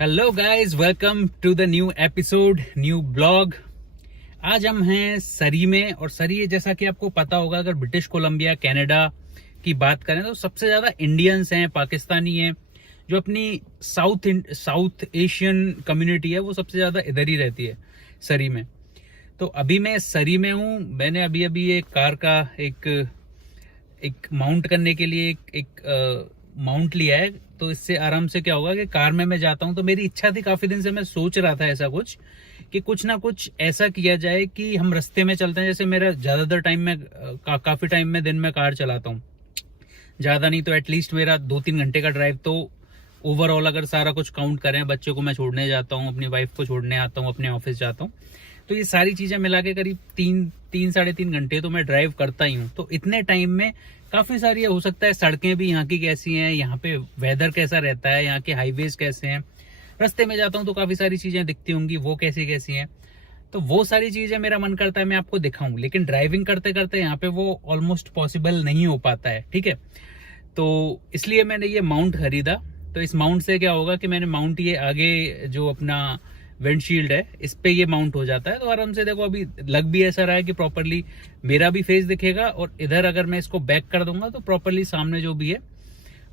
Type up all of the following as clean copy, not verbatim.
Hello guys, welcome to the new episode, new blog. आज हम हैं सरी में, और सरी जैसा कि आपको पता होगा, अगर ब्रिटिश कोलंबिया कनाडा की बात करें तो सबसे ज्यादा इंडियंस हैं, पाकिस्तानी हैं। जो अपनी साउथ एशियन कम्युनिटी है वो सबसे ज्यादा इधर ही रहती है, सरी में। तो अभी मैं सरी में हूँ। मैंने अभी एक कार का एक माउंट करने के लिए एक माउंट लिया है। तो इससे आराम से क्या होगा कि कार में मैं जाता हूं, तो मेरी इच्छा थी, काफी दिन से मैं सोच रहा था ऐसा कुछ ना कुछ ऐसा किया जाए कि हम रास्ते में चलते हैं। जैसे मेरा ज्यादातर टाइम में काफी टाइम में दिन में कार चलाता हूँ, ज्यादा नहीं तो एटलीस्ट मेरा 2-3 घंटे का ड्राइव तो ओवरऑल अगर सारा कुछ काउंट करें, बच्चों को मैं छोड़ने जाता हूँ, अपनी वाइफ को छोड़ने आता हूँ, अपने ऑफिस जाता हूँ, तो ये सारी चीजें मिला के करीब 3-3.5 घंटे तो मैं ड्राइव करता ही हूँ। तो इतने टाइम में काफी सारी हो सकता है सड़कें भी यहाँ की कैसी हैं, यहाँ पे वेदर कैसा रहता है, यहाँ के हाईवेज कैसे हैं। रास्ते में जाता हूँ तो काफी सारी चीजें दिखती होंगी, वो कैसी कैसी हैं। तो वो सारी चीजें मेरा मन करता है मैं आपको दिखाऊं, लेकिन ड्राइविंग करते करते यहाँ पे वो ऑलमोस्ट पॉसिबल नहीं हो पाता है, ठीक है। तो इसलिए मैंने ये माउंट खरीदा। तो इस माउंट से क्या होगा कि मैंने माउंट ये आगे जो अपना विंडशील्ड है इस पे ये माउंट हो जाता है। तो आराम से देखो, अभी लग भी ऐसा रहा है कि प्रॉपरली मेरा भी फेस दिखेगा, और इधर अगर मैं इसको बैक कर दूंगा तो प्रॉपरली सामने जो भी है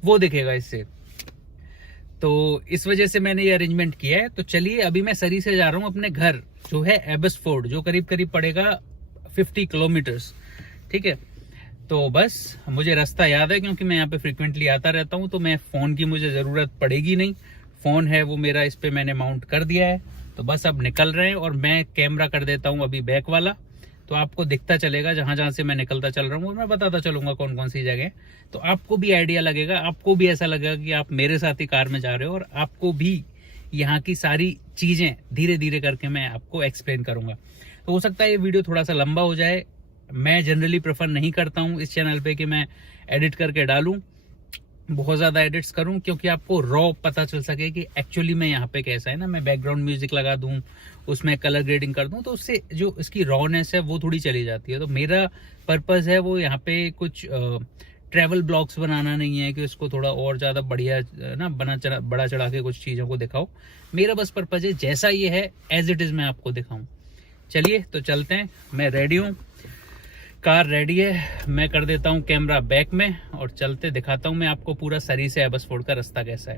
वो दिखेगा इससे। तो इस वजह से मैंने ये अरेंजमेंट किया है। तो चलिए, अभी मैं सरी से जा रहा हूँ अपने घर, जो है एबसफोर्ड, जो करीब करीब पड़ेगा 50 किलोमीटर्स, ठीक है। तो बस मुझे रास्ता याद है क्योंकि मैं यहाँ पे फ्रिक्वेंटली आता रहता हूँ, तो मैं फोन की मुझे जरूरत पड़ेगी नहीं। फोन है वो मेरा, इस पे मैंने माउंट कर दिया है। तो बस अब निकल रहे हैं, और मैं कैमरा कर देता हूँ अभी बैक वाला, तो आपको दिखता चलेगा जहां जहां से मैं निकलता चल रहा हूँ, और मैं बताता चलूंगा कौन कौन सी जगह। तो आपको भी आइडिया लगेगा, आपको भी ऐसा लगेगा कि आप मेरे साथ ही कार में जा रहे हो, और आपको भी यहाँ की सारी चीजें धीरे धीरे करके मैं आपको एक्सप्लेन करूंगा। तो हो सकता है ये वीडियो थोड़ा सा लंबा हो जाए। मैं जनरली प्रेफर नहीं करता हूँ इस चैनल पे कि मैं एडिट करके डालूं, बहुत ज्यादा एडिट्स करूं, क्योंकि आपको रॉ पता चल सके कि एक्चुअली में यहाँ पे कैसा है ना। मैं बैकग्राउंड म्यूजिक लगा दूं, उसमें कलर ग्रेडिंग कर दूं, तो उससे जो इसकी रॉनेस है वो थोड़ी चली जाती है। तो मेरा पर्पस है वो यहाँ पे कुछ ट्रैवल ब्लॉग्स बनाना नहीं है कि उसको थोड़ा और ज्यादा बढ़िया ना बड़ा चढ़ा के कुछ चीजों को दिखाओ। मेरा बस पर्पज है जैसा ये है एज इट इज मैं आपको दिखाऊं। चलिए तो चलते हैं, मैं रेडी हूँ, कार रेडी है, मैं कर देता हूँ कैमरा बैक में, और चलते दिखाता हूँ मैं आपको पूरा सरी से एबसफोर्ड का रास्ता कैसा है।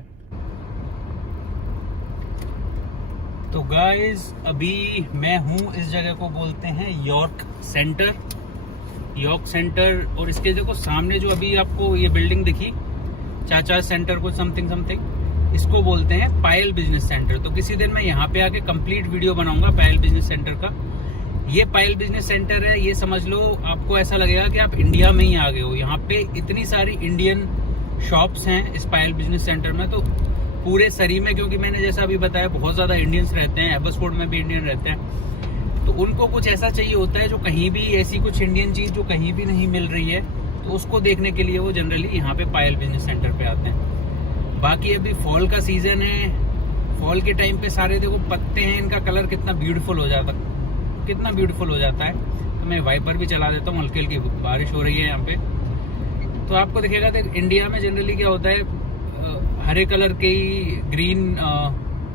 तो गाइस, अभी मैं हूँ, इस जगह को बोलते हैं यॉर्क सेंटर। और इसके देखो सामने जो अभी आपको ये बिल्डिंग दिखी, चाचा सेंटर को समथिंग, इसको बोलते हैं पायल बिजनेस सेंटर। तो किसी दिन मैं यहाँ पे आके कंप्लीट वीडियो बनाऊंगा पायल बिजनेस सेंटर का। ये पायल बिजनेस सेंटर है, ये समझ लो आपको ऐसा लगेगा कि आप इंडिया में ही आ गए हो। यहाँ पे इतनी सारी इंडियन शॉप्स हैं इस पायल बिजनेस सेंटर में। तो पूरे सरी में, क्योंकि मैंने जैसा अभी बताया बहुत ज्यादा इंडियंस रहते हैं, एबसफोर्ड में भी इंडियन रहते हैं, तो उनको कुछ ऐसा चाहिए होता है जो कहीं भी, ऐसी कुछ इंडियन चीज जो कहीं भी नहीं मिल रही है, तो उसको देखने के लिए वो जनरली यहाँ पे पायल बिजनेस सेंटर पे आते हैं। बाकी अभी फॉल का सीजन है, फॉल के टाइम पे सारे देखो पत्ते हैं, इनका कलर कितना ब्यूटीफुल हो जाता है। तो मैं वाइपर भी चला देता हूँ, हल्की हल्की बारिश हो रही है यहाँ पे। तो आपको दिखेगा कि इंडिया में जनरली क्या होता है, हरे कलर के ही ग्रीन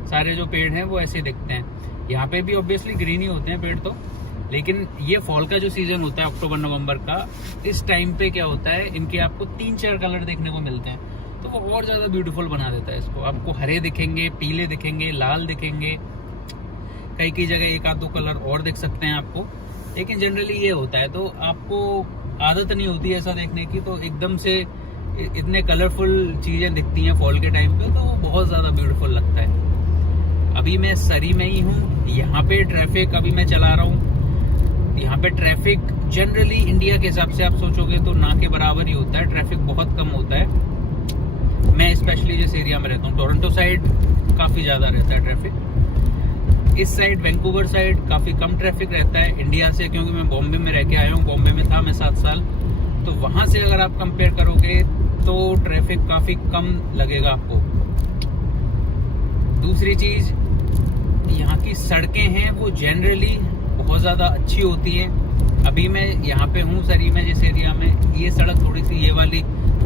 सारे जो पेड़ हैं वो ऐसे दिखते हैं। यहाँ पे भी ऑब्वियसली ग्रीन ही होते हैं पेड़ तो, लेकिन ये फॉल का जो सीजन होता है अक्टूबर नवंबर का, इस टाइम पे क्या होता है, इनके आपको 3-4 कलर देखने को मिलते हैं। तो वो और ज्यादा ब्यूटीफुल बना देता है इसको। आपको हरे दिखेंगे, पीले दिखेंगे, लाल दिखेंगे, कई जगह 1-2 कलर और दिख सकते हैं आपको, लेकिन जनरली ये होता है। तो आपको आदत नहीं होती ऐसा देखने की, तो एकदम से इतने कलरफुल चीजें दिखती हैं फॉल के टाइम पे, तो वो बहुत ज्यादा ब्यूटीफुल लगता है। अभी मैं सरी में ही हूँ। यहाँ पे ट्रैफिक अभी मैं चला रहा हूँ, यहाँ पे ट्रैफिक जनरली इंडिया के हिसाब से आप सोचोगे तो ना के बराबर ही होता है, ट्रैफिक बहुत कम होता है। मैं स्पेशली जिस एरिया में रहता हूँ, टोरंटो साइड काफी ज्यादा रहता है ट्रैफिक। इस साइड वैंकूवर साइड काफी कम ट्रैफिक रहता है इंडिया से, क्योंकि मैं बॉम्बे में रह के आया हूँ, बॉम्बे में था मैं 7 साल। तो वहां से अगर आप कंपेयर करोगे तो ट्रैफिक काफी कम लगेगा आपको। दूसरी चीज, यहाँ की सड़कें हैं वो जनरली बहुत ज्यादा अच्छी होती हैं। अभी मैं यहाँ पे हूँ सरी में, जिस एरिया में, ये सड़क थोड़ी सी, ये वाली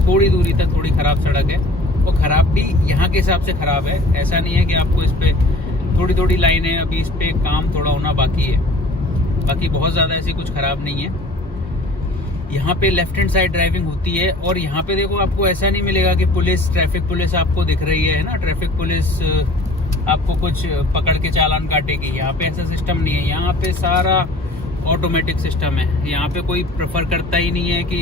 थोड़ी दूरी तक थोड़ी खराब सड़क है, और खराब भी यहाँ के हिसाब से खराब है। ऐसा नहीं है कि आपको इस पे थोड़ी थोड़ी लाइन है, अभी इस पे काम थोड़ा होना बाकी है, बाकी बहुत ज़्यादा ऐसी कुछ खराब नहीं है। यहाँ पे लेफ्ट हैंड साइड ड्राइविंग होती है और यहाँ पे देखो आपको ऐसा नहीं मिलेगा कि पुलिस, ट्रैफिक पुलिस आपको दिख रही है ना, ट्रैफिक पुलिस आपको कुछ पकड़ के चालान काटेगी। यहाँ पे ऐसा सिस्टम नहीं है, यहाँ पे सारा ऑटोमेटिक सिस्टम है। यहाँ पे कोई प्रेफर करता ही नहीं है कि,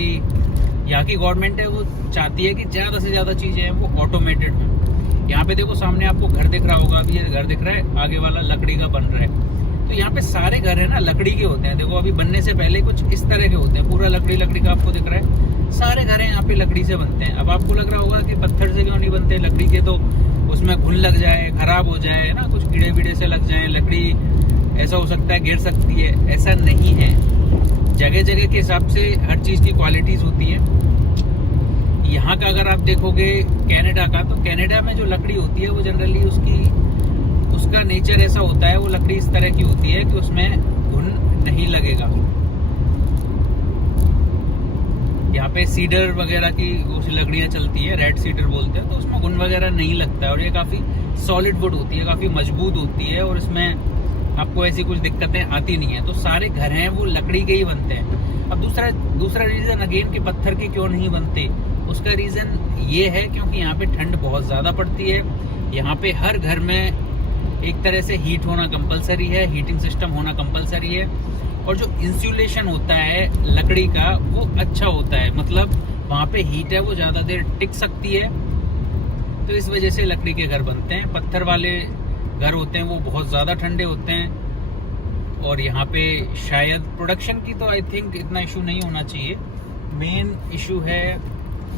यहाँ की गवर्नमेंट है वो चाहती है कि ज़्यादा से ज़्यादा चीज़ें हैं वो ऑटोमेटेड हैं। यहाँ पे देखो सामने आपको घर दिख रहा होगा, अभी ये घर दिख रहा है, आगे वाला लकड़ी का बन रहा है। तो यहाँ पे सारे घर है ना लकड़ी के होते हैं। देखो अभी बनने से पहले कुछ इस तरह के होते हैं, पूरा लकड़ी का आपको दिख रहा है। सारे घर यहाँ पे लकड़ी से बनते हैं। अब आपको लग रहा होगा कि पत्थर से क्यों नहीं बनते, लकड़ी के तो उसमें घुन लग जाए, खराब हो जाए ना, कुछ कीड़े वीड़े से लग जाए, लकड़ी ऐसा हो सकता है गिर सकती है। ऐसा नहीं है, जगह जगह के हिसाब से हर चीज की क्वालिटीज होती है। यहाँ का अगर आप देखोगे कनाडा का, तो कनाडा में जो लकड़ी होती है वो जनरली उसका नेचर ऐसा होता है, वो लकड़ी इस तरह की होती है कि उसमें घुन नहीं लगेगा। यहाँ पे सीडर वगैरह की लकड़ियां चलती है, रेड सीडर बोलते हैं, तो उसमें घुन वगैरह नहीं लगता है और ये काफी सॉलिड वुड होती है, काफी मजबूत होती है और इसमें आपको ऐसी कुछ दिक्कतें आती नहीं है। तो सारे घर हैं वो लकड़ी के ही बनते हैं। अब दूसरा रीजन अगेन कि पत्थर के क्यों नहीं बनते, उसका रीजन ये है क्योंकि यहाँ पे ठंड बहुत ज्यादा पड़ती है। यहाँ पे हर घर में एक तरह से हीट होना कंपलसरी है, हीटिंग सिस्टम होना कंपलसरी है और जो इंसुलेशन होता है लकड़ी का वो अच्छा होता है, मतलब वहाँ पे हीट है वो ज्यादा देर टिक सकती है। तो इस वजह से लकड़ी के घर बनते हैं। पत्थर वाले घर होते हैं वो बहुत ज्यादा ठंडे होते हैं और यहाँ पे शायद प्रोडक्शन की तो आई थिंक इतना इशू नहीं होना चाहिए। मेन इशू है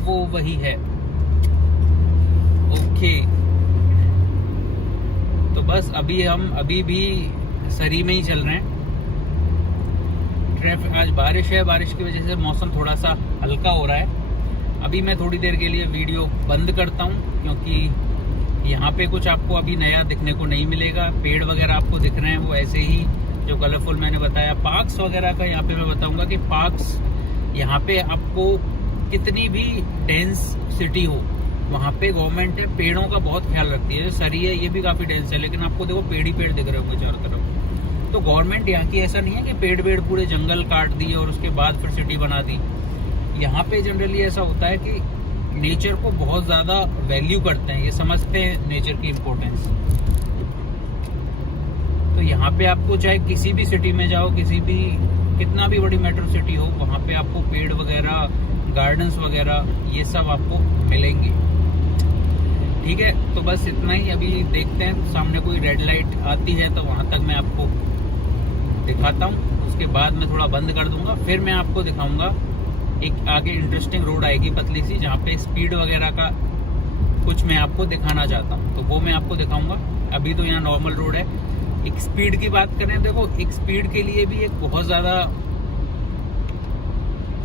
वो वही है। ओके, तो बस हम अभी भी सरी में ही चल रहे हैं। ट्रैफिक, आज बारिश है, बारिश की वजह से मौसम थोड़ा सा हल्का हो रहा है। अभी मैं थोड़ी देर के लिए वीडियो बंद करता हूँ क्योंकि यहाँ पे कुछ आपको अभी नया दिखने को नहीं मिलेगा। पेड़ वगैरह आपको दिख रहे हैं वो ऐसे ही जो कलरफुल मैंने बताया। पार्क्स वगैरह का यहाँ पे मैं बताऊंगा कि पार्क्स यहाँ पे आपको कितनी भी डेंस सिटी हो, वहाँ पे गवर्नमेंट है पेड़ों का बहुत ख्याल रखती है। सरी है ये भी काफी डेंस है, लेकिन आपको देखो पेड़ ही पेड़ दिख रहे होंगे चारों तरफ। तो गवर्नमेंट यहाँ की ऐसा नहीं है कि पेड़ पूरे जंगल काट दिए और उसके बाद फिर सिटी बना दी। यहाँ पे जनरली ऐसा होता है कि नेचर को बहुत ज्यादा वैल्यू करते हैं, ये समझते हैं नेचर की इम्पोर्टेंस। तो यहाँ पे आपको चाहे किसी भी सिटी में जाओ, कितना भी बड़ी मेट्रो सिटी हो, वहाँ पे आपको पेड़ वगैरह, गार्डन्स वगैरह ये सब आपको मिलेंगे। ठीक है, तो बस इतना ही। अभी देखते हैं सामने कोई रेड लाइट आती है तो वहां तक मैं आपको दिखाता हूँ, उसके बाद मैं थोड़ा बंद कर दूंगा। फिर मैं आपको दिखाऊंगा एक आगे इंटरेस्टिंग रोड आएगी पतली सी, जहाँ पे स्पीड वगैरह का कुछ मैं आपको दिखाना चाहता हूँ, तो वो मैं आपको दिखाऊंगा। अभी तो यहाँ नॉर्मल रोड है। एक स्पीड की बात करें, देखो एक स्पीड के लिए भी एक बहुत ज्यादा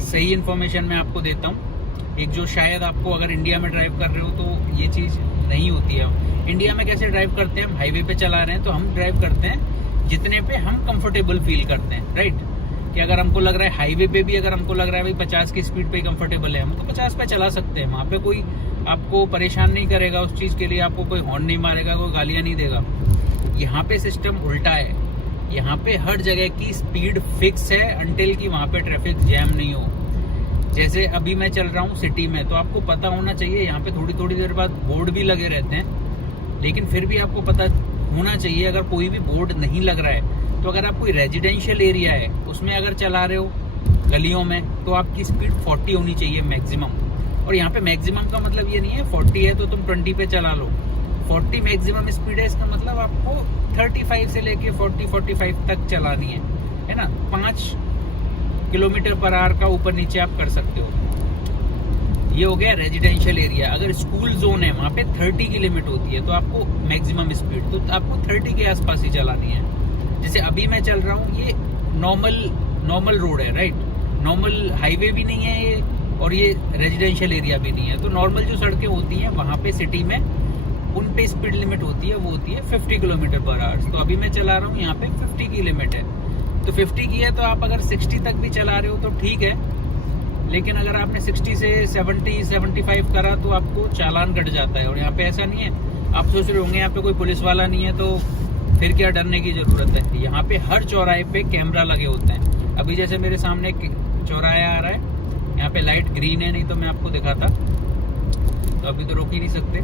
सही इन्फॉर्मेशन मैं आपको देता हूँ। एक जो शायद आपको अगर इंडिया में ड्राइव कर रहे हो तो ये चीज नहीं होती है। इंडिया में कैसे ड्राइव करते हैं, हम हाईवे पे चला रहे हैं तो हम ड्राइव करते हैं जितने पे हम कंफर्टेबल फील करते हैं, राइट। कि अगर हमको लग रहा है हाईवे पे भी अगर हमको लग रहा है भाई 50 की स्पीड पे कंफर्टेबल है, हम तो 50 पे चला सकते हैं। वहाँ पे कोई आपको परेशान नहीं करेगा उस चीज के लिए, आपको कोई हॉर्न नहीं मारेगा, कोई गालियां नहीं देगा। यहाँ पे सिस्टम उल्टा है। यहाँ पे हर जगह की स्पीड फिक्स है अंटिल कि वहाँ पे ट्रैफिक जैम नहीं हो। जैसे अभी मैं चल रहा हूँ सिटी में, तो आपको पता होना चाहिए यहाँ पे थोड़ी थोड़ी देर बाद बोर्ड भी लगे रहते हैं, लेकिन फिर भी आपको पता होना चाहिए अगर कोई भी बोर्ड नहीं लग रहा है तो अगर आप कोई रेजिडेंशियल एरिया है उसमें अगर चला रहे हो गलियों में, तो आपकी स्पीड 40 होनी चाहिए मैक्सिमम। और यहाँ पे मैक्सिमम का मतलब ये नहीं है 40 है तो तुम 20 पे चला लो। 40 मैक्सिमम स्पीड है, इसका मतलब आपको 35 से लेके 40-45 तक चलानी है ना। 5 किलोमीटर पर आवर का ऊपर नीचे आप कर सकते हो। ये हो गया रेजिडेंशियल एरिया। अगर स्कूल जोन है वहाँ पे 30 की लिमिट होती है, तो आपको मैक्सिमम स्पीड तो आपको 30 के आसपास ही चलानी है। जैसे अभी मैं चल रहा हूँ, ये नॉर्मल रोड है, राइट। नॉर्मल हाईवे भी नहीं है ये, और ये रेजिडेंशियल एरिया भी नहीं है। तो नॉर्मल जो सड़कें होती हैं वहाँ पे सिटी में, उन पे स्पीड लिमिट होती है, वो होती है 50 किलोमीटर पर आवर। तो अभी मैं चला रहा हूँ, यहाँ पे 50 की लिमिट है। तो 50 की है तो आप अगर 60 तक भी चला रहे हो तो ठीक है, लेकिन अगर आपने 60 से 70-75 करा तो आपको चालान कट जाता है। और यहाँ पे ऐसा नहीं है, आप सोच रहे होंगे यहाँ पे कोई पुलिस वाला नहीं है तो फिर क्या डरने की जरूरत है। यहाँ पे हर चौराहे पे कैमरा लगे होते हैं। अभी जैसे मेरे सामने एक चौराहा आ रहा है, यहाँ पे लाइट ग्रीन है, नहीं तो मैं आपको दिखाता, तो अभी तो रोक ही नहीं सकते।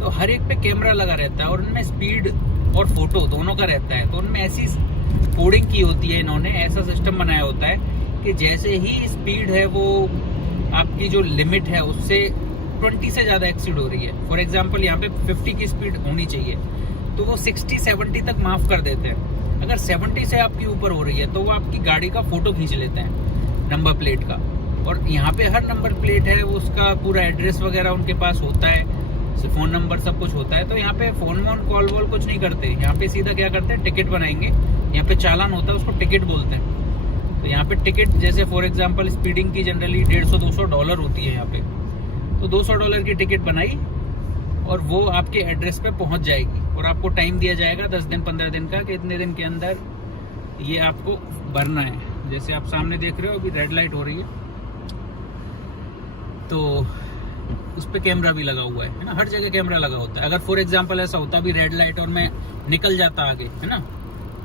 तो हर एक पे कैमरा लगा रहता है और उनमें स्पीड और फोटो दोनों का रहता है। तो उनमें ऐसी कोडिंग की होती है, इन्होंने ऐसा सिस्टम बनाया होता है कि जैसे ही स्पीड है वो आपकी जो लिमिट है उससे 20 से ज़्यादा एक्सीड हो रही है। फॉर एग्जांपल यहाँ पे 50 की स्पीड होनी चाहिए तो वो 60-70 तक माफ़ कर देते हैं। अगर 70 से आपकी ऊपर हो रही है तो वो आपकी गाड़ी का फोटो खींच लेते हैं, नंबर प्लेट का। और यहाँ पे हर नंबर प्लेट है वो उसका पूरा एड्रेस वगैरह उनके पास होता है, फ़ोन नंबर सब कुछ होता है। तो यहाँ पे फ़ोन कॉल वॉल कुछ नहीं करते, यहाँ पे सीधा क्या करते हैं, टिकट बनाएंगे। यहाँ पे चालान होता है, उसको टिकट बोलते हैं। तो यहाँ पे टिकट जैसे फॉर एग्जांपल स्पीडिंग की जनरली $150-200 होती है यहाँ पे, तो $200 की टिकट बनाई और वो आपके एड्रेस पे पहुंच जाएगी। और आपको टाइम दिया जाएगा 10 दिन 15 दिन का कि इतने दिन के अंदर ये आपको भरना है। जैसे आप सामने देख रहे हो अभी रेड लाइट हो रही है तो उस पर कैमरा भी लगा हुआ है ना, हर जगह कैमरा लगा होता है। अगर फॉर एग्जांपल ऐसा होता भी रेड लाइट और मैं निकल जाता आगे, है ना,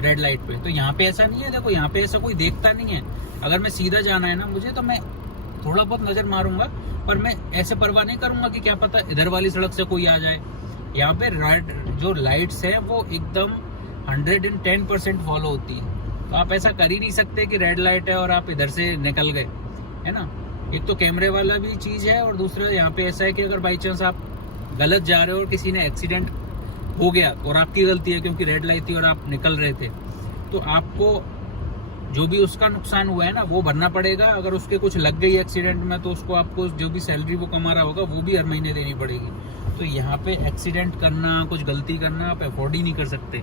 रेड लाइट पे, तो यहाँ पे ऐसा नहीं है। देखो यहाँ पे ऐसा कोई देखता नहीं है। अगर मैं सीधा जाना है ना मुझे, तो मैं थोड़ा बहुत नजर मारूंगा, पर मैं ऐसे परवाह नहीं करूंगा कि क्या पता इधर वाली सड़क से कोई आ जाए। यहाँ पे रेड जो लाइट्स है वो एकदम 110% फॉलो होती है। तो आप ऐसा कर ही नहीं सकते कि रेड लाइट है और आप इधर से निकल गए, है ना। एक तो कैमरे वाला भी चीज है और दूसरा यहाँ पे ऐसा है कि अगर बाई चांस आप गलत जा रहे हो और किसी ने एक्सीडेंट हो गया और आपकी गलती है क्योंकि रेड लाइट थी और आप निकल रहे थे, तो आपको जो भी उसका नुकसान हुआ है ना वो भरना पड़ेगा। अगर उसके कुछ लग गई एक्सीडेंट में तो उसको आपको जो भी सैलरी वो कमा रहा होगा वो भी हर महीने देनी पड़ेगी। तो यहाँ पे एक्सीडेंट करना, कुछ गलती करना आप अफोर्ड ही नहीं कर सकते,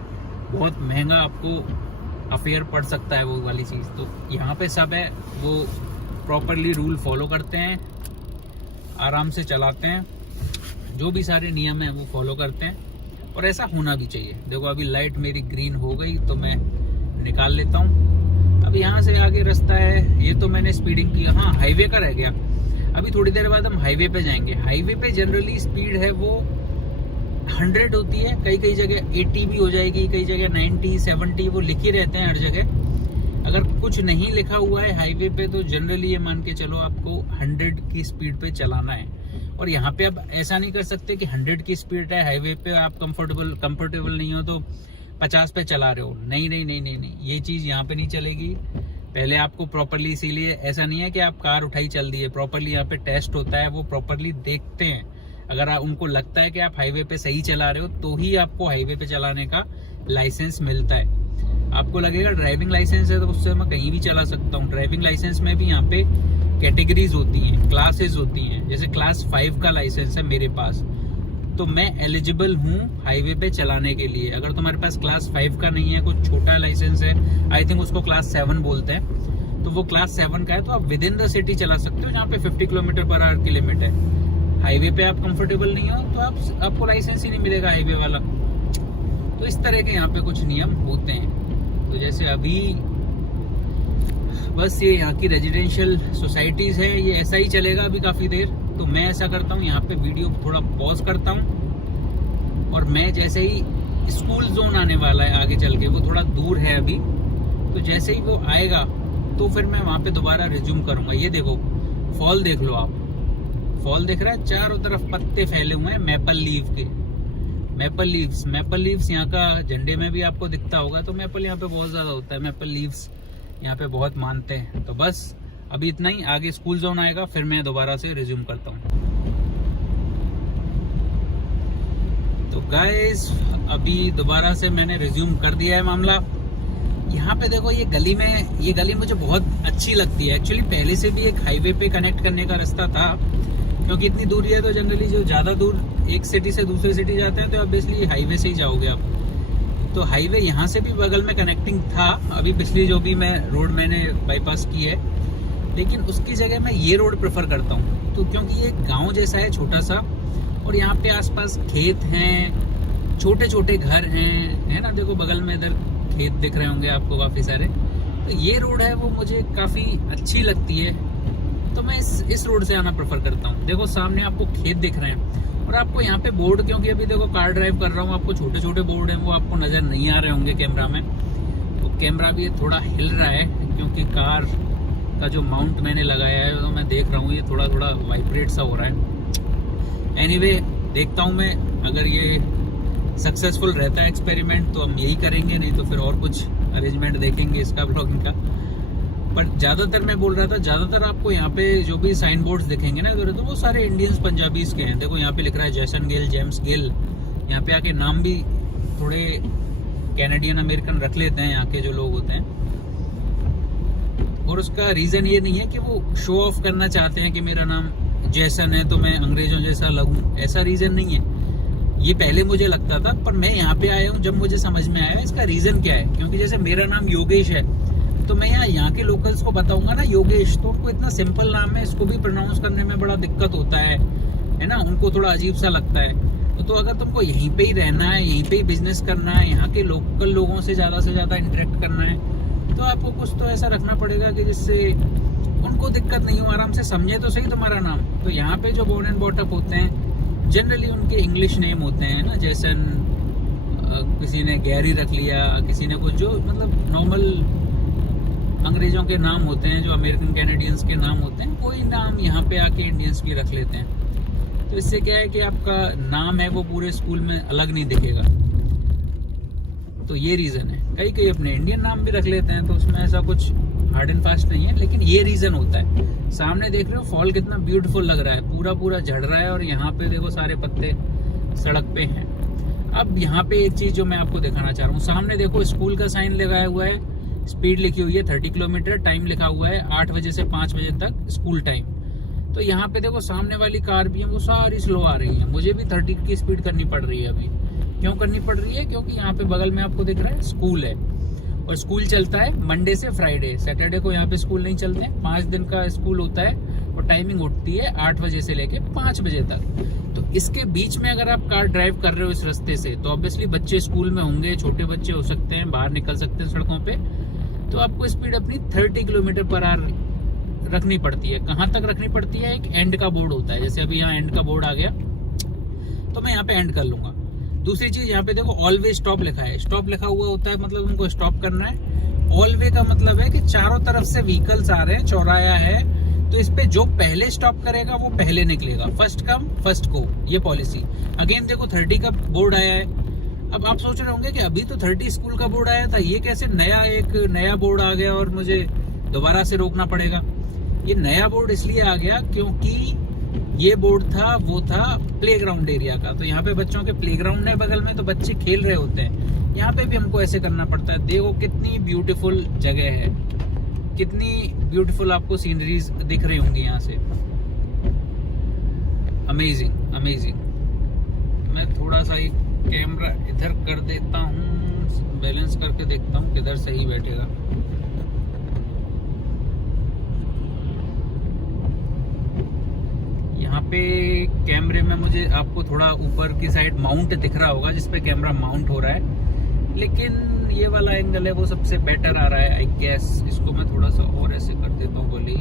बहुत महंगा आपको अफेयर पड़ सकता है वो वाली चीज़। तो यहाँ पे सब है, वो प्रॉपरली रूल फॉलो करते हैं, आराम से चलाते हैं, जो भी सारे नियम हैं वो फॉलो करते हैं और ऐसा होना भी चाहिए। देखो अभी लाइट मेरी ग्रीन हो गई तो मैं निकाल लेता हूँ। अब यहाँ से आगे रास्ता है, ये तो मैंने स्पीडिंग की, हाँ हाईवे का रह गया। अभी थोड़ी देर बाद हम हाईवे पे जाएंगे। हाईवे पे जनरली स्पीड है वो 100 होती है, कई जगह 80 भी हो जाएगी, कई जगह 90, 70 वो लिखे रहते हैं हर जगह। अगर कुछ नहीं लिखा हुआ है हाईवे पे तो जनरली ये मान के चलो आपको 100 की स्पीड पे चलाना है। और यहाँ पे अब ऐसा नहीं कर सकते कि 100 की स्पीड है हाईवे पे, आप कंफर्टेबल नहीं हो तो 50 पे चला रहे हो। नहीं, ये चीज यहाँ पे नहीं चलेगी। पहले आपको प्रॉपरली, इसीलिए ऐसा नहीं है कि आप कार उठाई चल दी है, प्रॉपरली यहाँ पे टेस्ट होता है, वो प्रॉपरली देखते हैं। अगर उनको लगता है कि आप हाईवे पे सही चला रहे हो तो ही आपको हाईवे पे चलाने का लाइसेंस मिलता है। आपको लगेगा ड्राइविंग लाइसेंस है तो उससे मैं कहीं भी चला सकता हूँ। ड्राइविंग लाइसेंस में भी यहाँ पे कैटेगरीज होती हैं, क्लासेस होती हैं। जैसे क्लास 5 का लाइसेंस है मेरे पास, तो मैं एलिजिबल हूँ हाईवे पे चलाने के लिए। अगर तुम्हारे पास क्लास 5 का नहीं है, कुछ छोटा लाइसेंस है, आई थिंक उसको क्लास 7 बोलते हैं, तो वो क्लास 7 का है, तो आप विद इन द सिटी चला सकते हो जहाँ पे 50 km/h की लिमिट है। हाईवे पे आप कंफर्टेबल नहीं हो तो आपको लाइसेंस ही नहीं मिलेगा हाईवे वाला। तो इस तरह के यहाँ पे कुछ नियम होते हैं। तो जैसे अभी बस ये यहाँ की रेजिडेंशियल सोसाइटीज है, ये ऐसा ही चलेगा अभी काफी देर। तो मैं ऐसा करता हूँ, यहाँ पे वीडियो थोड़ा पॉज करता हूँ और मैं जैसे ही स्कूल जोन आने वाला है आगे चल के, वो थोड़ा दूर है अभी, तो जैसे ही वो आएगा तो फिर मैं वहाँ पे दोबारा रिज्यूम करूंगा। ये देखो फॉल देख लो आप, फॉल दिख रहा है, चारों तरफ पत्ते फैले हुए हैं मैपल लीव के। मैपल लीव्स यहाँ का झंडे में भी आपको दिखता होगा। तो मैपल यहाँ पे बहुत ज्यादा होता है, मैपल लीव्स यहाँ पे बहुत मानते हैं। तो बस अभी इतना ही, आगे स्कूल जोन आएगा फिर मैं दोबारा से रिज्यूम करता हूँ। तो गाइस अभी दोबारा से मैंने रिज्यूम कर दिया है मामला। यहाँ पे देखो ये गली मुझे बहुत अच्छी लगती है। एक्चुअली पहले से भी एक हाईवे पे कनेक्ट करने का रास्ता था, क्योंकि इतनी दूरी है तो जनरली जो ज्यादा दूर एक सिटी से दूसरी सिटी जाते हैं तो ऑब्वियसली हाईवे से ही जाओगे आप। तो हाईवे यहाँ से भी बगल में कनेक्टिंग था, अभी पिछली जो भी रोड मैंने बाईपास की है, लेकिन उसकी जगह मैं ये रोड प्रेफर करता हूँ। तो क्योंकि ये गांव जैसा है छोटा सा, और यहाँ पे आसपास खेत हैं, छोटे छोटे घर हैं, है ना। देखो बगल में इधर खेत दिख रहे होंगे आपको काफी सारे। तो ये रोड है वो मुझे काफी अच्छी लगती है। तो मैं इस रोड से आना प्रेफर करता हूँ। देखो सामने आपको खेत दिख रहे हैं और आपको यहाँ पे बोर्ड, क्योंकि अभी देखो कार ड्राइव कर रहा हूँ, आपको छोटे छोटे बोर्ड हैं वो आपको नजर नहीं आ रहे होंगे कैमरा में। तो कैमरा भी थोड़ा हिल रहा है क्योंकि कार का जो माउंट मैंने लगाया है तो मैं देख रहा हूँ ये थोड़ा थोड़ा वाइब्रेट सा हो रहा है। एनीवे देखता हूँ मैं, अगर ये सक्सेसफुल रहता है एक्सपेरिमेंट तो हम यही करेंगे, नहीं तो फिर और कुछ अरेंजमेंट देखेंगे इसका ब्लॉगिंग का। पर ज्यादातर मैं बोल रहा था, ज्यादातर आपको यहाँ पे जो भी साइन बोर्ड्स दिखेंगे ना इधर, तो वो सारे इंडियंस पंजाबीज के हैं। देखो यहाँ पे लिख रहा है जैसन गिल, जेम्स गिल। यहाँ पे आके नाम भी थोड़े कैनेडियन अमेरिकन रख लेते हैं यहाँ के जो लोग होते हैं, और उसका रीजन ये नहीं है कि वो शो ऑफ करना चाहते हैं कि मेरा नाम जैसन है तो मैं अंग्रेजों जैसा लगूं, ऐसा रीजन नहीं है। ये पहले मुझे लगता था, पर मैं यहाँ पे आया हूँ जब मुझे समझ में आया इसका रीजन क्या है। क्योंकि जैसे मेरा नाम योगेश है तो मैं यहाँ के लोकल्स को बताऊंगा ना योगेश, तो उनको इतना सिंपल नाम है, इसको भी प्रोनाउंस करने में बड़ा दिक्कत होता है ना, उनको थोड़ा अजीब सा लगता है। तो अगर तुमको यहीं पे ही रहना है, यहीं पे ही बिजनेस करना है, यहाँ के लोकल लोगों से ज्यादा इंटरेक्ट करना है, तो आपको कुछ तो ऐसा रखना पड़ेगा कि जिससे उनको दिक्कत नहीं हो, आराम से समझे तो सही तुम्हारा नाम। तो यहाँ पे जो बोर्न एंड बॉटअप होते हैं जनरली उनके इंग्लिश नेम होते हैं ना, जैसन किसी ने गैरी रख लिया, किसी ने कुछ जो मतलब नॉर्मल अंग्रेजों के नाम होते हैं, जो अमेरिकन कैनेडियंस के नाम होते हैं, कोई नाम यहाँ पे आके इंडियंस भी रख लेते हैं। तो इससे क्या है कि आपका नाम है वो पूरे स्कूल में अलग नहीं दिखेगा। तो ये रीजन है। कई अपने इंडियन नाम भी रख लेते हैं, तो उसमें ऐसा कुछ हार्ड एंड फास्ट नहीं है, लेकिन ये रीजन होता है। सामने देख रहे हो फॉल कितना ब्यूटीफुल लग रहा है, पूरा झड़ रहा है, और यहाँ पे देखो सारे पत्ते सड़क पे हैं। अब यहाँ पे एक चीज जो मैं आपको दिखाना चाह रहा हूँ, सामने देखो स्कूल का साइन लगाया हुआ है, स्पीड लिखी हुई है 30 किलोमीटर, टाइम लिखा हुआ है 8 बजे से 5 बजे तक स्कूल टाइम। तो यहाँ पे देखो सामने वाली कार भी है वो सारी स्लो आ रही है, मुझे भी 30 की स्पीड करनी पड़ रही है। अभी क्यों करनी पड़ रही है? क्योंकि यहाँ पे बगल में आपको दिख रहा है स्कूल है, और स्कूल चलता है मंडे से फ्राइडे, सैटरडे को यहाँ पे स्कूल नहीं चलते हैं। 5 दिन का स्कूल होता है और टाइमिंग उठती है 8 बजे से लेके 5 बजे तक। तो इसके बीच में अगर आप कार ड्राइव कर रहे हो इस रास्ते से, तो ऑब्वियसली बच्चे स्कूल में होंगे, छोटे बच्चे हो सकते हैं, बाहर निकल सकते हैं सड़कों पे, तो आपको स्पीड अपनी 30 किलोमीटर पर आवर रखनी पड़ती है। कहाँ तक रखनी पड़ती है? एक एंड का बोर्ड होता है, जैसे अभी यहाँ एंड का बोर्ड आ गया तो मैं यहाँ पे एंड कर लूंगा। दूसरी चीज यहाँ पे देखो ऑलवे स्टॉप लिखा है, स्टॉप लिखा हुआ होता है मतलब उनको स्टॉप करना है। ऑलवे का मतलब है कि चारों तरफ से व्हीकल्स आ रहे हैं, चौराया है, तो इस पे जो पहले स्टॉप करेगा वो पहले निकलेगा, फर्स्ट कम फर्स्ट गो, ये पॉलिसी। अगेन देखो 30 का बोर्ड आया है। अब आप सोच रहे होंगे कि अभी तो 30 स्कूल का बोर्ड आया था, ये कैसे एक नया बोर्ड आ गया और मुझे दोबारा से रोकना पड़ेगा? ये नया बोर्ड इसलिए आ गया क्योंकि ये बोर्ड था वो था प्लेग्राउंड एरिया का, तो यहाँ पे बच्चों के प्लेग्राउंड है बगल में, तो बच्चे खेल रहे होते हैं। यहाँ पे भी हमको ऐसे करना पड़ता है। देखो कितनी ब्यूटीफुल जगह है, कितनी ब्यूटीफुल आपको सीनरीज दिख रही होंगी यहाँ से। Amazing amazing. मैं थोड़ा सा ही कैमरा इधर कर देता हूँ, बैलेंस करके देखता हूँ किधर सही बैठेगा। यहाँ पे कैमरे में मुझे आपको थोड़ा ऊपर की साइड माउंट दिख रहा होगा जिसपे कैमरा माउंट हो रहा है, लेकिन ये वाला एंगल है वो सबसे बेटर आ रहा है आई गेस। इसको मैं थोड़ा सा और ऐसे कर देता हूँ गोली।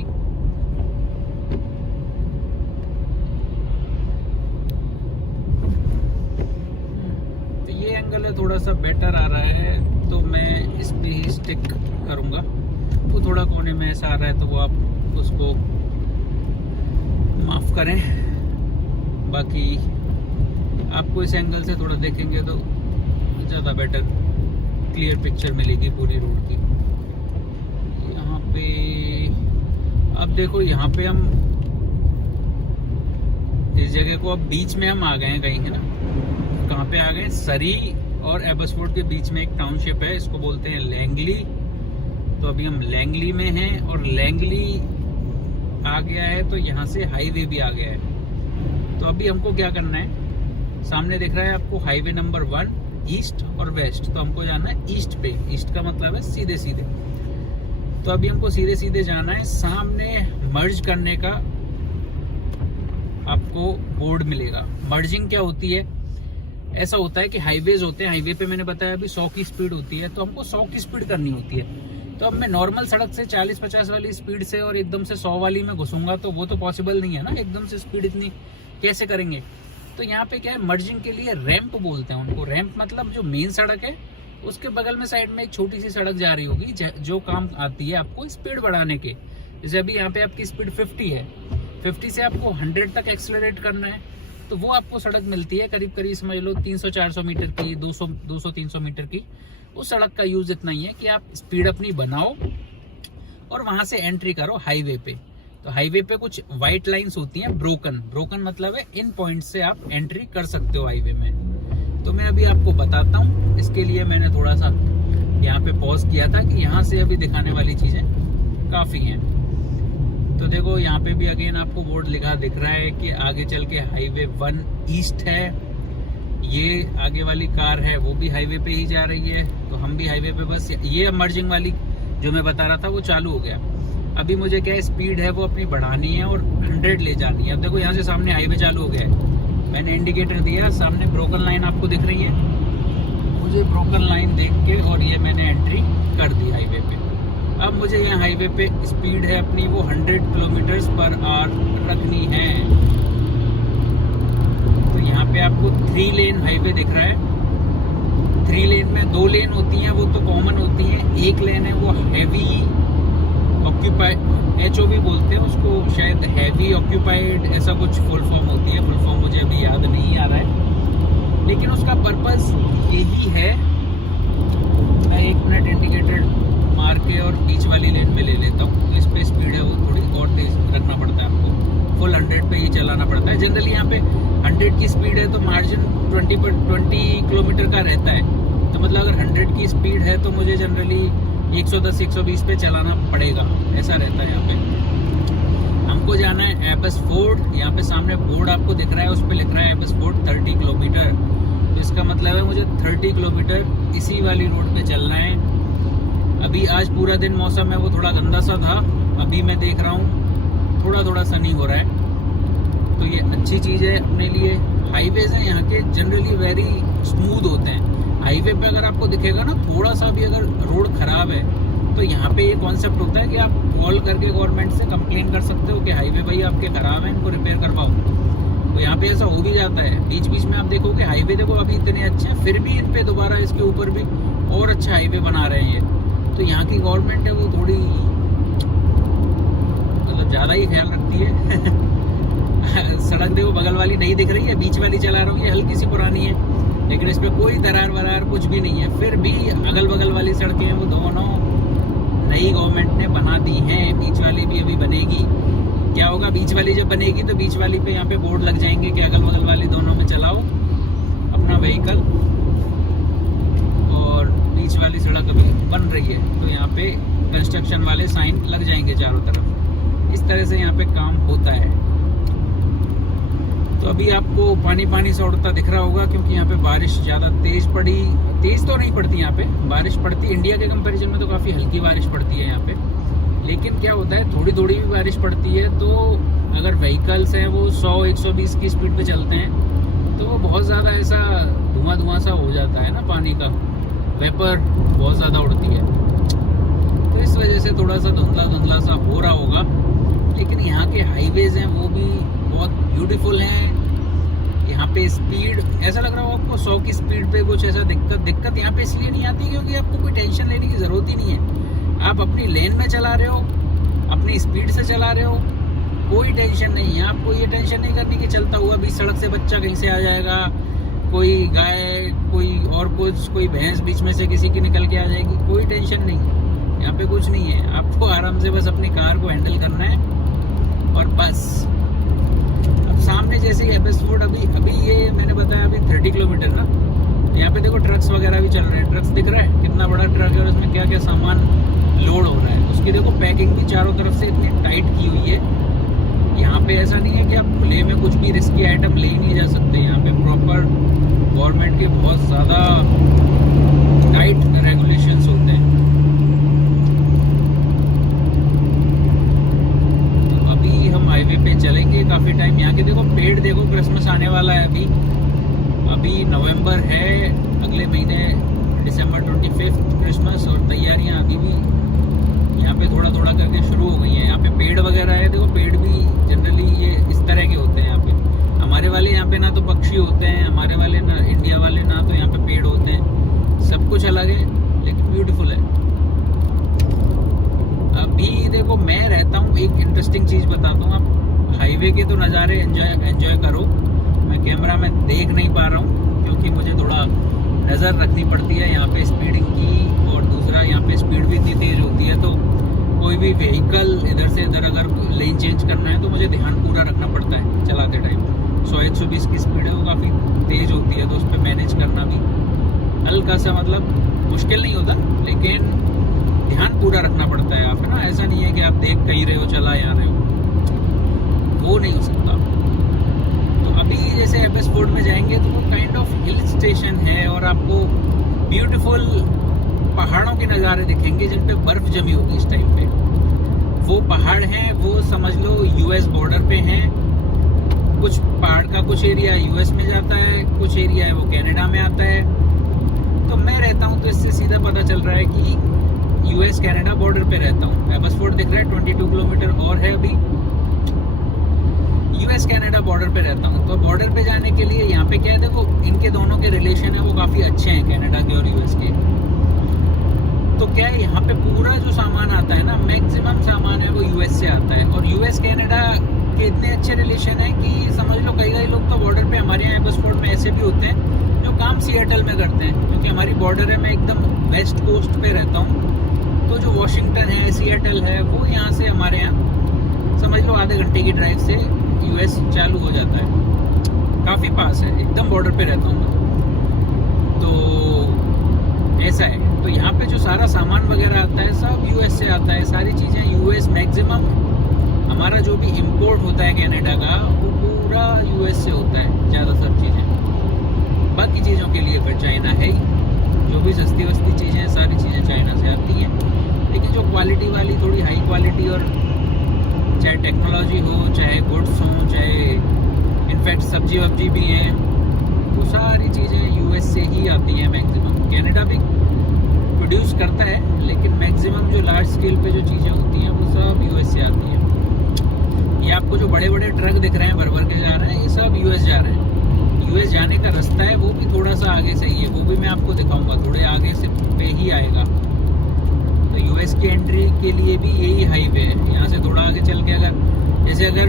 तो ये एंगल है थोड़ा सा बेटर आ रहा है, तो मैं इस पे ही स्टिक करूंगा। वो थोड़ा कोने में ऐसा आ रहा है तो वो आप उसको माफ करें। बाकी आपको इस एंगल से थोड़ा देखेंगे तो ज़्यादा बेटर क्लियर पिक्चर मिलेगी पूरी रोड की। यहाँ पे अब देखो, यहाँ पे हम इस जगह को अब बीच में हम आ गए हैं कहीं, है ना? कहाँ पे आ गए? सरी और एबसफोर्ड के बीच में एक टाउनशिप है, इसको बोलते हैं लैंगली। तो अभी हम लैंगली में हैं और लैंगली आ गया है तो यहाँ से हाईवे भी आ गया है। तो अभी हमको क्या करना है? सामने दिख रहा है आपको हाईवे नंबर 1 ईस्ट और वेस्ट, तो हमको जाना है ईस्ट पे। ईस्ट का मतलब है सीधे सीधे। तो अभी हमको सीधे सीधे जाना है। सामने मर्ज करने का आपको बोर्ड मिलेगा। मर्जिंग क्या होती है? ऐसा होता है कि हाईवेज होते हैं, हाईवे पे मैंने बताया अभी 100 की स्पीड होती है, तो हमको 100 की स्पीड करनी होती है। तो अब मैं नॉर्मल सड़क से 40-50 वाली स्पीड से और एकदम से 100 वाली में घुसूंगा तो वो तो पॉसिबल नहीं है ना, एकदम से स्पीड इतनी कैसे करेंगे। तो यहाँ पे क्या है, मर्जिंग के लिए रैंप बोलते हैं उनको। रैंप मतलब जो मेन सड़क है उसके बगल में साइड में एक छोटी सी सड़क जा रही होगी जो काम आती है आपको स्पीड बढ़ाने के। जैसे अभी यहाँ पे आपकी स्पीड 50 है, 50 से आपको 100 तक एक्सेलरेट करना है, तो वो आपको सड़क मिलती है करीब करीब समझ लो 300-400 मीटर की, 200-300 मीटर की। उस सड़क का यूज इतना ही है कि आप स्पीड अपनी बनाओ और वहां से एंट्री करो हाईवे पे। तो हाईवे पे कुछ व्हाइट लाइंस होती हैं ब्रोकन मतलब है इन पॉइंट से आप एंट्री कर सकते हो हाईवे में। तो मैं अभी आपको बताता हूँ, इसके लिए मैंने थोड़ा सा यहाँ पे पॉज किया था कि यहाँ से अभी दिखाने वाली चीजें काफी हैं। तो देखो यहाँ पे भी अगेन आपको बोर्ड लिखा दिख रहा है कि आगे चल के हाईवे 1 ईस्ट है। ये आगे वाली कार है वो भी हाईवे पे ही जा रही है, तो हम भी हाईवे पे, बस ये मर्जिंग वाली जो मैं बता रहा था वो चालू हो गया। अभी मुझे क्या स्पीड है वो अपनी बढ़ानी है और 100 ले जानी है। अब देखो यहाँ से सामने हाईवे चालू हो गया है, मैंने इंडिकेटर दिया, सामने ब्रोकन लाइन आपको दिख रही है, मुझे ब्रोकन लाइन देख के और ये मैंने एंट्री कर दी हाईवे पे। अब मुझे यहाँ हाईवे पे स्पीड है अपनी वो 100 किलोमीटर पर आवर रखनी है। तो यहाँ पे आपको 3 लेन हाईवे दिख रहा है। 3 लेन में 2 लेन होती हैं वो तो कॉमन होती हैं, एक लेन है वो हैवी ऑक्यूपाइड, HOV बोलते हैं उसको, शायद हैवी ऑक्यूपाइड ऐसा कुछ फुल फॉर्म होती है। फुल फॉर्म मुझे अभी याद नहीं आ रहा है, लेकिन उसका पर्पस यही है। मैं 1 मिनट इंडिकेटर मार के और बीच वाली लेन पे ले लेता हूँ। इस पे स्पीड है वो थोड़ी और तेज रखना पड़ता है आपको, फुल 100 पे ही चलाना पड़ता है। जनरली यहाँ पे 100 की स्पीड है तो मार्जिन 20 किलोमीटर का रहता है। तो मतलब अगर 100 की स्पीड है तो मुझे जनरली 110-120 पे चलाना पड़ेगा, ऐसा रहता है यहाँ पे। हमको जाना है एबसफोर्ड। यहाँ पे सामने बोर्ड आपको दिख रहा है, उस पर लिख रहा है एबसफोर्ड 30 किलोमीटर। तो इसका मतलब है मुझे 30 किलोमीटर इसी वाली रोड पे चलना है। अभी आज पूरा दिन मौसम है वो थोड़ा गंदा सा था, अभी मैं देख रहा हूँ थोड़ा सनी हो रहा है, तो ये अच्छी चीज है अपने लिए। हाईवेज हैं यहाँ के जनरली वेरी स्मूथ होते हैं। हाईवे पे अगर आपको दिखेगा ना थोड़ा सा भी अगर रोड खराब है तो यहाँ पे ये कॉन्सेप्ट होता है कि आप कॉल करके गवर्नमेंट से कंप्लेन कर सकते हो कि हाईवे भाई आपके खराब है, इनको रिपेयर करवाओ। तो यहाँ पे ऐसा हो भी जाता है। बीच बीच में आप देखोगे हाईवे देखो अभी इतने अच्छे हैं, फिर भी इन पे दोबारा इसके ऊपर भी और अच्छा हाईवे बना रहे हैं ये। तो यहाँ की गवर्नमेंट है वो थोड़ी मतलब ज्यादा ही ख्याल रखती है। सड़क देखो बगल वाली नहीं दिख रही है, बीच वाली चला रहा हूँ, ये हल्की सी पुरानी है लेकिन इस पे कोई दरार वरार कुछ भी नहीं है। फिर भी अगल बगल वाली सड़कें हैं वो दोनों नई गवर्नमेंट ने बना दी हैं। बीच वाली भी अभी बनेगी। क्या होगा बीच वाली जब बनेगी तो बीच वाली पे यहाँ पे बोर्ड लग जाएंगे कि अगल बगल वाली दोनों में चलाओ अपना व्हीकल, और बीच वाली सड़क अभी बन रही है तो यहाँ पे कंस्ट्रक्शन वाले साइन लग जाएंगे चारों तरफ। इस तरह से यहाँ पे काम होता है। तो अभी आपको पानी सा उड़ता दिख रहा होगा क्योंकि यहाँ पे बारिश ज्यादा तेज पड़ी। तेज तो नहीं पड़ती यहाँ पे, बारिश पड़ती इंडिया के कंपैरिजन में तो काफी हल्की बारिश पड़ती है यहाँ पे। लेकिन क्या होता है थोड़ी थोड़ी भी बारिश पड़ती है तो अगर व्हीकल्स हैं वो 100-120 की स्पीड पे चलते हैं तो वो बहुत ज्यादा ऐसा धुआं सा हो जाता है ना, पानी का वेपर बहुत ज्यादा उड़ती है। तो इस वजह से थोड़ा सा धुंधला सा हो रहा होगा। लेकिन यहाँ के हाईवेज हैं वो भी बहुत ब्यूटीफुल हैं। यहाँ पे स्पीड ऐसा लग रहा हो आपको 100 की स्पीड पे कुछ ऐसा दिक्कत यहाँ पे इसलिए नहीं आती क्योंकि आपको कोई टेंशन लेने की जरूरत ही नहीं है। आप अपनी लेन में चला रहे हो, अपनी स्पीड से चला रहे हो, कोई टेंशन नहीं है। आपको ये टेंशन नहीं करनी कि चलता हुआ बीच सड़क से बच्चा कहीं से आ जाएगा, कोई गाय, कोई और कुछ, कोई भैंस बीच में से किसी की निकल के आ जाएगी, कोई टेंशन नहीं है। यहाँ पे कुछ नहीं है, आपको आराम से बस अपनी कार को हैंडल करना है और बस। अब सामने जैसे ही एबसफोर्ड अभी ये मैंने बताया अभी 30 किलोमीटर ना, यहाँ पे देखो ट्रक्स वगैरह भी चल रहे हैं। ट्रक्स दिख रहा है कितना बड़ा ट्रक है और उसमें क्या क्या सामान लोड हो रहा है। उसकी देखो पैकिंग भी चारों तरफ से इतनी टाइट की हुई है। यहाँ पे ऐसा नहीं है कि आप खुले में कुछ भी रिस्की आइटम ले ही नहीं जा सकते। यहाँ पे प्रॉपर गवर्नमेंट के बहुत ज़्यादा टाइट रेगुलेशंस होते हैं। तो अभी हम हाईवे पे चलेंगे काफ़ी टाइम। यहाँ के देखो पेड़ देखो, क्रिसमस आने वाला है अभी नवंबर है, अगले महीने दिसंबर 25 क्रिसमस, और तैयारियां अभी भी पक्षी होते हैं, हमारे वाले ना, इंडिया वाले ना, तो यहाँ पे पेड़ होते हैं, सब कुछ अलग है लेकिन ब्यूटीफुल है। अभी देखो मैं रहता हूँ, एक इंटरेस्टिंग चीज बताता हूँ, आप हाईवे के तो नज़ारे एंजॉय करो। मैं कैमरा में देख नहीं पा रहा हूँ क्योंकि मुझे थोड़ा नज़र रखनी पड़ती है यहाँ पे स्पीडिंग की, और दूसरा यहाँ पे स्पीड भी इतनी तेज होती है, तो कोई भी व्हीकल इधर से इधर अगर लेन चेंज करना है तो मुझे ध्यान पूरा रखना पड़ता है चलाते टाइम। 100-120 की स्पीड है, वो काफ़ी तेज होती है, तो उस पर मैनेज करना भी हल्का सा मतलब मुश्किल नहीं होता, लेकिन ध्यान पूरा रखना पड़ता है आप, है ना। ऐसा नहीं है कि आप देख कहीं रहे हो चला या रहे हो, वो नहीं हो सकता। तो अभी जैसे एबस फोर्ट में जाएंगे तो वो काइंड ऑफ हिल स्टेशन है, और आपको ब्यूटीफुल पहाड़ों के नज़ारे दिखेंगे जिन पे बर्फ जमी होगी इस टाइम पे। वो पहाड़ हैं, वो समझ लो यूएस बॉर्डर पे हैं। कुछ पहाड़ का कुछ एरिया यूएस में जाता है, कुछ एरिया है वो कनाडा में आता है। तो मैं रहता हूँ तो इससे सीधा पता चल रहा है कि यूएस कनाडा बॉर्डर पे रहता हूँ। एबस फोर्ट दिख रहा है, 22 किलोमीटर और है अभी। यूएस कनाडा बॉर्डर पे रहता हूँ, तो बॉर्डर पे जाने के लिए यहाँ पे क्या है, देखो इनके दोनों के रिलेशन है वो काफ़ी अच्छे हैं, कनाडा के और यूएस के। तो क्या है, यहाँ पे पूरा जो सामान आता है ना, मैक्सिमम सामान है वो यूएस से आता है, और यूएस कनाडा के इतने अच्छे रिलेशन है कि समझ लो कई लोग तो बॉर्डर पे हमारे यहाँ एबस फोर्ट में ऐसे भी होते हैं जो काम सिएटल में करते हैं, क्योंकि हमारी बॉर्डर है, मैं एकदम वेस्ट कोस्ट पे रहता हूँ। तो जो वॉशिंगटन है, सिएटल है, वो यहाँ से हमारे यहाँ समझ लो आधे घंटे की ड्राइव से यूएस चालू हो जाता है, काफ़ी पास है, एकदम बॉर्डर पे रहता हूँ मैं। तो ऐसा है, तो यहाँ पे जो सारा सामान वगैरह आता है सब यूएस से आता है, सारी चीज़ें यूएस, मैक्सिमम हमारा जो भी इंपोर्ट होता है कनाडा का वो पूरा यूएस से होता है ज़्यादातर चीज़ें। बाकी चीज़ों के लिए फिर चाइना है ही, जो भी सस्ती वस्ती चीज़ें हैं सारी चीज़ें चाइना से आती हैं, लेकिन जो क्वालिटी वाली थोड़ी हाई क्वालिटी, और चाहे टेक्नोलॉजी हो, चाहे गुड्स हों, चाहे इनफैक्ट सब्जी वब्जी भी हैं, वो सारी चीज़ें यूएस से ही आती हैं मैक्सिमम। कनाडा भी प्रोड्यूस करता है, लेकिन मैक्सिमम जो लार्ज स्केल पे जो चीज़ें होती हैं वो सब यूएस से आती हैं। ये आपको जो बड़े बड़े ट्रक दिख रहे हैं भर के जा रहे हैं, ये सब यूएस जा रहे हैं। यूएस जाने का रास्ता है वो भी थोड़ा सा आगे से ही है, वो भी मैं आपको दिखाऊंगा, थोड़े आगे से पे ही आएगा। तो यूएस की एंट्री के लिए भी यही हाईवे है। यहाँ से थोड़ा आगे चल के अगर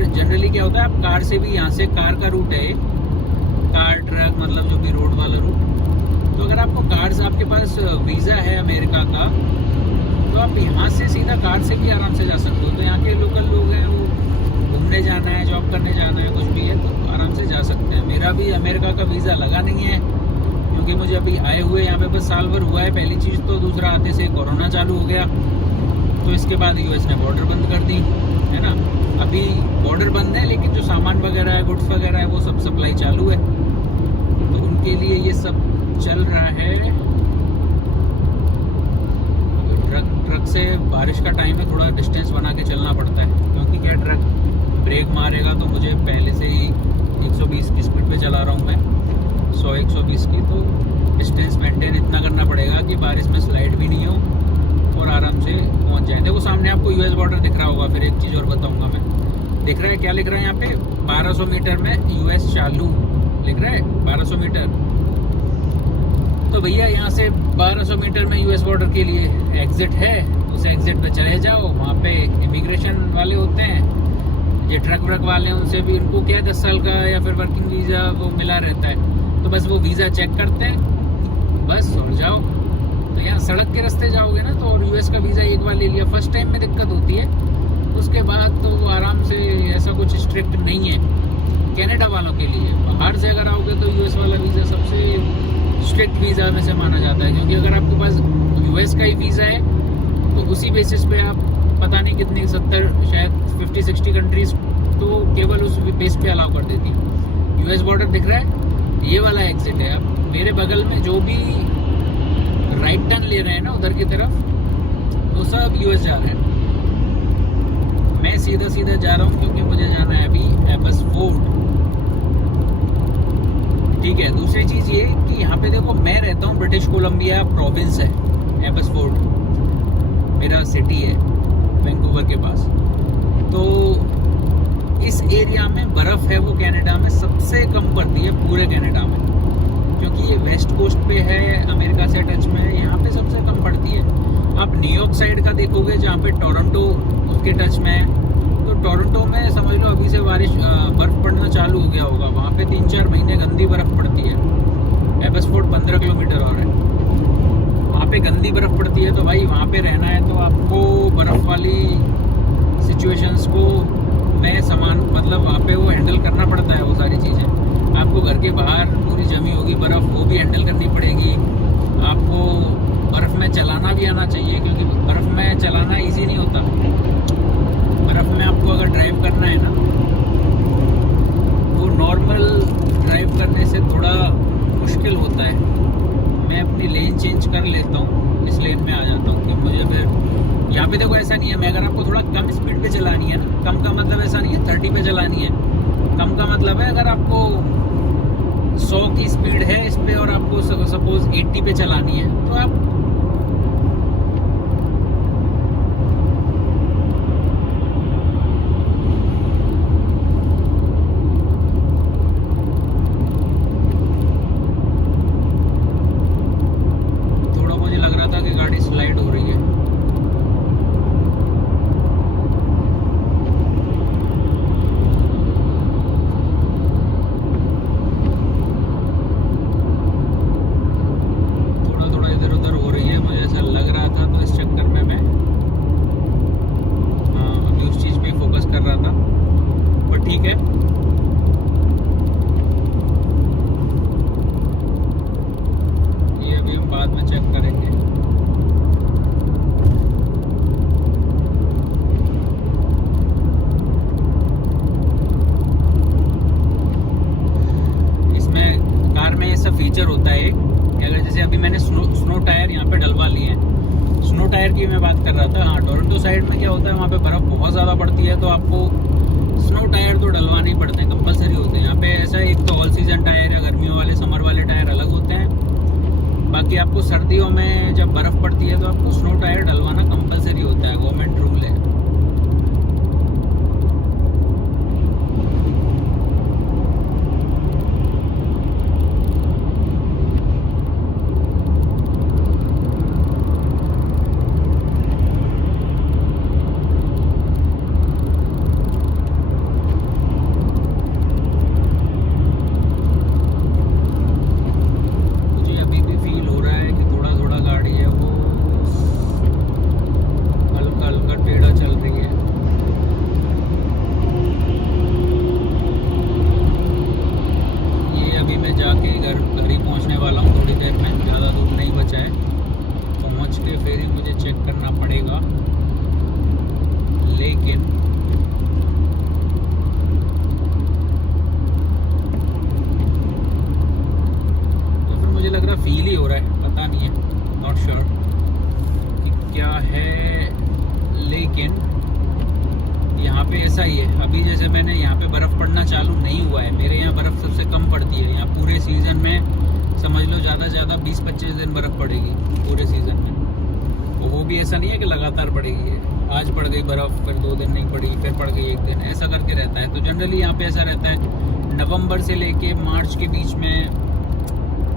जनरली क्या होता है, आप कार से भी, यहाँ से कार का रूट है, कार ट्रक मतलब जो भी रोड वाला रूट। तो अगर आपको कार से, आपके पास वीज़ा है अमेरिका का, तो आप यहाँ से सीधा कार से भी आराम से जा सकते हो। तो यहाँ के लोकल लोग हैं, वो घूमने जाना है, जॉब करने जाना है, कुछ भी है तो आराम से जा सकते हैं। मेरा भी अमेरिका का वीज़ा लगा नहीं है, क्योंकि मुझे अभी आए हुए यहाँ पे बस साल भर हुआ है, पहली चीज़। तो दूसरा आते से कोरोना चालू हो गया, तो इसके बाद यूएस ने बॉर्डर बंद कर दी, है ना। अभी बॉर्डर बंद है, लेकिन जो सामान वगैरह है, गुड्स वगैरह है, वो सब सप्लाई चालू है, तो उनके लिए ये सब चल रहा है। ट्रक से बारिश का टाइम है, थोड़ा डिस्टेंस बना के चलना पड़ता है, क्योंकि क्या ट्रक ब्रेक मारेगा तो मुझे पहले से ही 120 की स्पीड पे चला रहा हूँ मैं, 100-120 की, तो डिस्टेंस मेंटेन इतना करना पड़ेगा कि बारिश में स्लाइड भी नहीं हो और आराम से पहुँच जाए। देखो सामने आपको यूएस बॉर्डर दिख रहा होगा। फिर एक चीज़ और बताऊँगा मैं, दिख रहा है क्या लिख रहा है यहाँ पे, 1200 मीटर में यूएस चालू लिख रहा है, 1200 मीटर। तो भैया यहाँ से 1200 मीटर में यूएस बॉर्डर के लिए एग्जिट है, उस एग्जिट पे चले जाओ। वहाँ पे इमिग्रेशन वाले होते हैं, ये ट्रक व्रक वाले हैं, उनसे भी उनको क्या 10 साल का या फिर वर्किंग वीज़ा वो मिला रहता है, तो बस वो वीज़ा चेक करते हैं बस, और जाओ। तो यहाँ सड़क के रास्ते जाओगे ना, तो यूएस का वीज़ा एक बार ले लिया, फर्स्ट टाइम में दिक्कत होती है, उसके बाद तो आराम से, ऐसा कुछ स्ट्रिक्ट नहीं है कनाडा वालों के लिए। बाहर से अगर आओगे तो यूएस वाला वीज़ा सबसे स्ट्रिक्ट वीज़ा में से माना जाता है, क्योंकि अगर आपके पास यूएस का ही वीज़ा है तो उसी बेसिस पे आप पता नहीं कितनी 70 शायद 50-60 कंट्रीज तो केवल उस बेस पे अलाउ कर देती है। यूएस बॉर्डर दिख रहा है, ये वाला एग्जिट है। अब मेरे बगल में जो भी राइट टर्न ले रहे हैं ना उधर की तरफ, वो सब यूएस जा रहे हैं। मैं सीधा सीधा जा रहा हूँ क्योंकि मुझे जाना है अभी एबस फोर्ट। ठीक है, दूसरी चीज़ ये कि यहाँ पे देखो मैं रहता हूँ, ब्रिटिश कोलंबिया प्रोविंस है एबस फोर्ट, मेरा सिटी है वैंकूवर के पास। तो इस एरिया में बर्फ है वो कनाडा में सबसे कम पड़ती है पूरे कनाडा में, क्योंकि ये वेस्ट कोस्ट पे है, अमेरिका से टच में है, यहाँ पे सबसे कम पड़ती है। आप न्यूयॉर्क साइड का देखोगे जहाँ पे टोरंटो के टच में है, तो टोरंटो में समझ लो अभी से बर्फ पड़ना चालू हो गया होगा, वहाँ पे 3-4 महीने गंदी बर्फ पड़ती है। एबसफोर्ड 15 किलोमीटर और है, वहाँ पे गंदी बर्फ पड़ती है। तो भाई वहाँ पे रहना है तो आपको बर्फ वाली सिचुएशंस को मतलब वहाँ पे वो हैंडल करना पड़ता है। वो सारी चीज़ें आपको घर के बाहर पूरी जमी होगी बर्फ, वो भी हैंडल करनी पड़ेगी। आपको बर्फ़ में चलाना भी आना चाहिए, क्योंकि बर्फ़ में चलाना इजी नहीं होता। बर्फ़ में आपको अगर ड्राइव करना है ना, वो नॉर्मल ड्राइव करने से थोड़ा मुश्किल होता है। मैं अपनी लेन चेंज कर लेता हूँ, इस लेन में आ जाता हूँ कि मुझे फिर यहाँ पे देखो ऐसा नहीं है। मैं अगर आपको थोड़ा कम स्पीड पे चलानी है ना, कम का मतलब ऐसा नहीं है 30 पे चलानी है, कम का मतलब है अगर आपको 100 की स्पीड है इस पे और आपको सपोज 80 पे चलानी है तो आप थोड़ा, मुझे लग रहा था कि गाड़ी स्लाइड हो रही है। ठीक है, ये अभी हम बाद में चेक करेंगे। इसमें कार में ऐसा फीचर होता है कि अगर जैसे अभी मैंने स्नो टायर यहाँ पे डलवा लिए हैं, स्नो टायर की मैं बात कर रहा था। हाँ, टोरंटो साइड में क्या होता है, वहाँ पे बर्फ़ बहुत ज़्यादा पड़ती है, तो आपको स्नो टायर तो डलवाने ही पड़ते हैं, कंपलसरी होते हैं। यहाँ पे ऐसा एक तो ऑल सीजन टायर है, गर्मियों वाले समर वाले टायर अलग होते हैं। बाकी आपको सर्दियों में जब बर्फ़ पड़ती है तो आपको स्नो टायर डलवाना कंपलसरी होता है, गवर्नमेंट रूल है। फिर ही मुझे चेक करना पड़ेगा, लेकिन तो फिर मुझे लग रहा फील ही हो रहा है, पता नहीं है, नॉट श्योर कि क्या है। लेकिन यहाँ पे ऐसा ही है, अभी जैसे मैंने यहाँ पे बर्फ़ पड़ना चालू नहीं हुआ है, मेरे यहाँ बर्फ़ सबसे कम पड़ती है। यहाँ पूरे सीज़न में समझ लो ज़्यादा से ज़्यादा 20-25 दिन बर्फ़ पड़ेगी पूरे सीज़न में। वो भी ऐसा नहीं है कि लगातार पड़ेगी है, आज पड़ गई बर्फ़, फिर 2 दिन नहीं पड़ी, फिर पड़ गई 1 दिन, ऐसा करके रहता है। तो जनरली यहाँ पे ऐसा रहता है, नवंबर से लेके मार्च के बीच में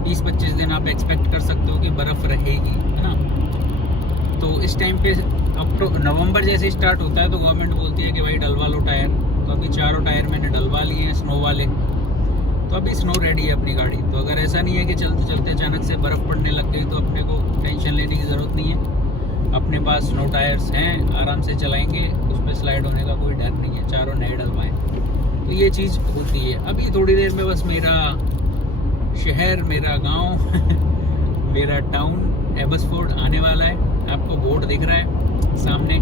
20-25 दिन आप एक्सपेक्ट कर सकते हो कि बर्फ़ रहेगी, है ना। तो इस टाइम पे नवंबर जैसे स्टार्ट होता है तो गवर्नमेंट बोलती है कि भाई डलवा लो टायर। तो अभी 4 टायर मैंने डलवा लिए हैं स्नो वाले, तो अभी स्नो रेडी है अपनी गाड़ी। तो अगर ऐसा नहीं है कि चलते चलते अचानक से बर्फ़ पड़ने लग गई तो अपने को टेंशन लेने की ज़रूरत नहीं है। अपने पास स्नो टायर्स हैं, आराम से चलाएंगे, उसमें स्लाइड होने का कोई डर नहीं है, 4 नए डलवाएं। तो ये चीज़ होती है। अभी थोड़ी देर में बस मेरा शहर, मेरा गांव मेरा टाउन एबसफोर्ड आने वाला है। आपको बोर्ड दिख रहा है सामने,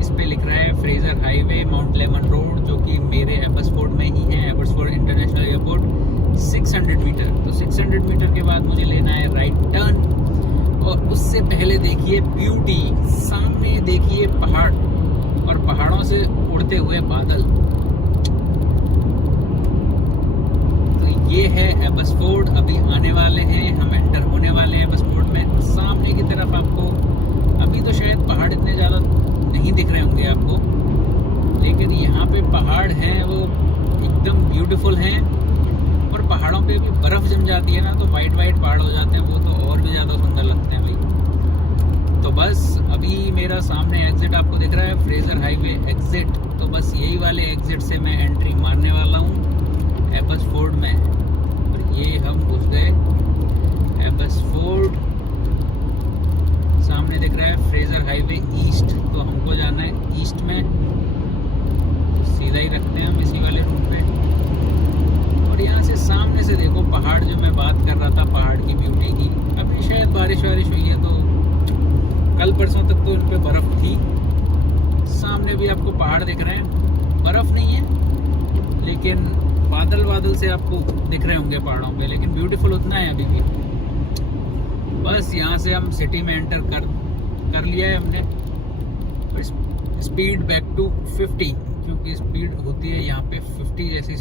इस पे लिख रहा है Fraser highway mount lemon road, जो कि मेरे एबसफोर्ड में ही है, एबसफोर्ड इंटरनेशनल एयरपोर्ट। 600 मीटर, तो 600 मीटर के बाद मुझे लेना है राइट टर्न। और उससे पहले देखिए ब्यूटी, सामने देखिए पहाड़ और पहाड़ों से उड़ते हुए बादल। तो ये है एबसफोर्ड, अभी आने वाले हैं, हम एंटर होने वाले हैं एबसफोर्ड में। सामने की तरफ आपको अभी तो शायद पहाड़ इतने ज़्यादा नहीं दिख रहे होंगे आपको, लेकिन यहाँ पे पहाड़ मेरा सामने एग्जिट आपको दिख रहा है, फ्रेजर हाईवे एग्जिट। तो बस यही वाले एग्जिट से मैं एंट्री मारने वाला हूँ एबसफोर्ड में। और ये हम घुस गए एबसफोर्ड। सामने दिख रहा है फ्रेजर हाईवे ईस्ट, तो हमको जाना है ईस्ट में। तो सीधा ही रखते हैं हम इसी वाले रूट पे। और यहाँ से सामने से देखो पहाड़, जो मैं बात कर रहा था पहाड़ की ब्यूटी की। अभी शायद बारिश वारिश हुई है, तो कल परसों तक तो उन पे बर्फ थी। सामने भी आपको पहाड़ दिख रहे हैं, बर्फ नहीं है लेकिन बादल बादल से आपको दिख रहे होंगे पहाड़ों पे, लेकिन ब्यूटीफुल उतना है अभी भी। बस यहाँ से हम सिटी में एंटर कर लिया है हमने। स्पीड बैक टू 50, क्योंकि स्पीड होती है यहाँ पे 50 जैसी